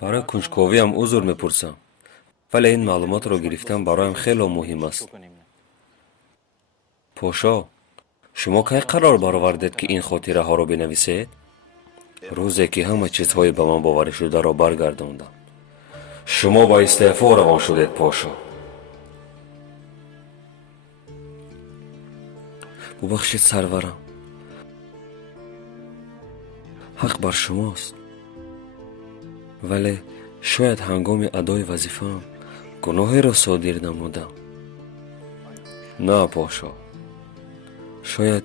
برای کنجکاوی هم عذر میپرسم، ولی این معلومات رو گرفتن برایم خیلی مهم است. پاشا، شما کی قرار برآوردید که این خاطره ها رو بنویسید؟ روزی که همه چیزهای به من باور شده را برگرداندم. شما با استعفا روان شدید پاشا. ببخشید سرورم، حق بر شماست، ولی شاید هنگام ادای وظیفه‌ام گناهی را صادر نمودم. نه پاشا، شاید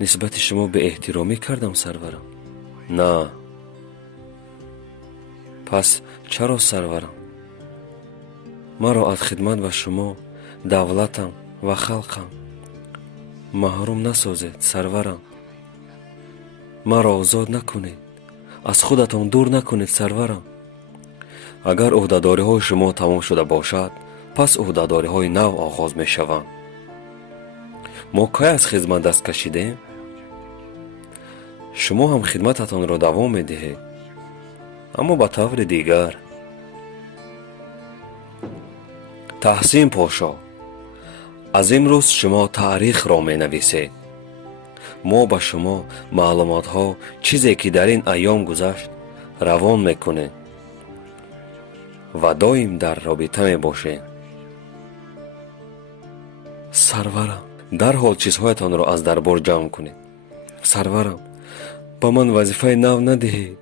نسبت شما به احترامی کردم سرورم. نه. پس چرا سرورم؟ مرا از خدمت به شما، دولتم و خلقم محروم نسازید سرورم. مرا آزاد نکنید، از خودتان دور نکنید سرورم. اگر عهده‌داری های شما تمام شده باشد، پس عهده‌داری های نو آغاز می شوند. ما کی از خدمت دست کشیدیم؟ شما هم خدمتتان را دوام می دهید، اما به طور دیگر. تحسین پاشا، از امروز شما تاریخ را می نویسید. ما به شما معلومات ها، چیزی که در این ایام گذشت روان می کنیم و دایم در رابطه می باشیم. سرورم، در حال چیزهایتان را از دربار جمع کنید. سرورم، با من وظیفه نو ندهید.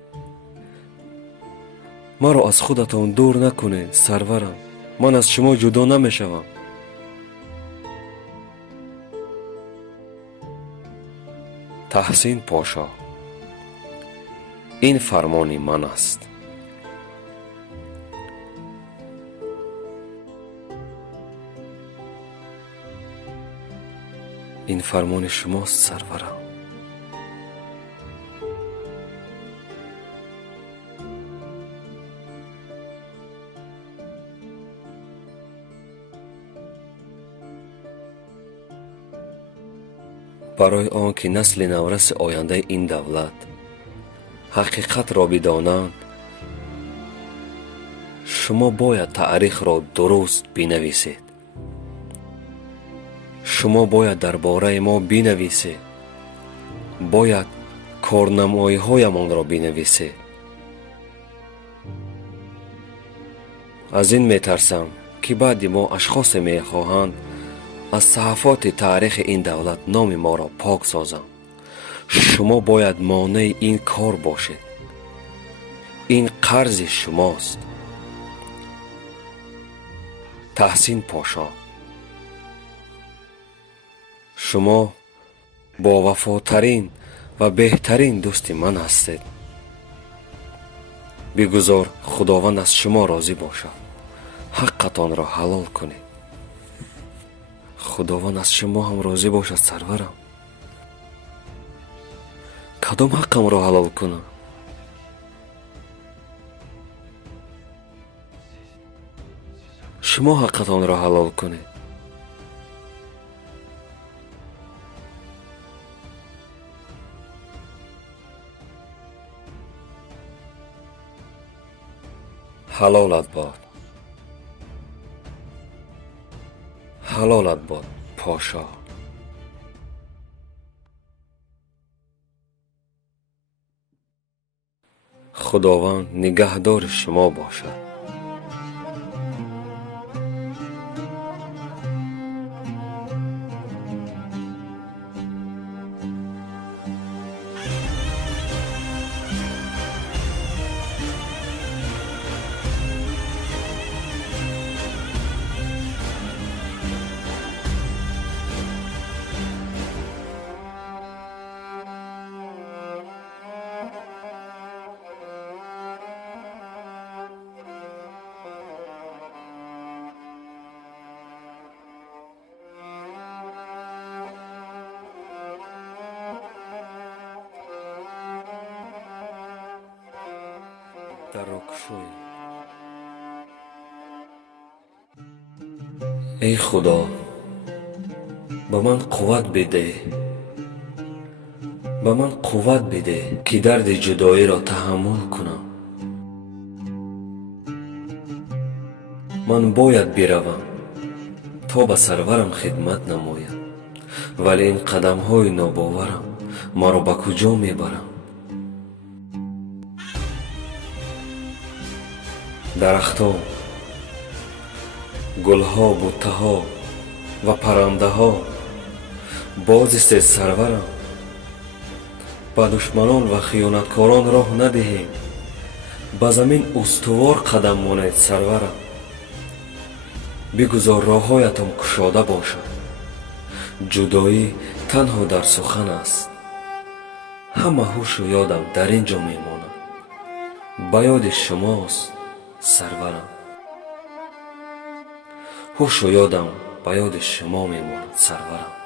مرا از خودتان دور نکنید سرورم. من از شما جدا نمی شوم. تحسین پاشا، این فرمان من است. این فرمان شماست سرورم. برای آنکه نسل نورس آینده این دولت حقیقت را بدانند، شما باید تاریخ را درست بنویسید. شما باید درباره ما بنویسید. باید کارنمایی هایمان را بنویسید. از این میترسم که بعد ما اشخاص میخواهند از صحفات تاریخ این دولت نام ما را پاک سازند. شما باید مانع این کار باشید. این قرض شماست. تحسین پاشا، شما با وفاترین و بهترین دوست من هستید. بگذار خداوند از شما راضی باشد. حقتان را حلال کنید. خداوند از شما هم راضی باشد سرورم. کدام حقم را حلال کنم؟ شما حقتان را حلال کنید. حلالت باد. حلالت باد پاشا. خداوند نگهدار شما باشد. ای خدا، به من قوت بده. به من قوت بده که درد جدایی را تحمل کنم. ман бояд биравам то ба сарварам хидмат намояд, вале ин қадамҳои нобоварам маро ба куҷо мебарам? дарахтҳо, гулҳо, буттаҳо ва паррандаҳо бозистед сарварам. ба душманон ва хиёнаткорон роҳ надиҳед, ба замин устувор қадам монед сарварам. бигузор роҳҳоятон кушода бошад, ҷудоӣ танҳо дар сухан аст. ҳама ҳушу ёдам дар ин ҷо мемонад, ба ёди шумост сарварам. ҳушу ёдам ба ёди шумо мемонад сарварам.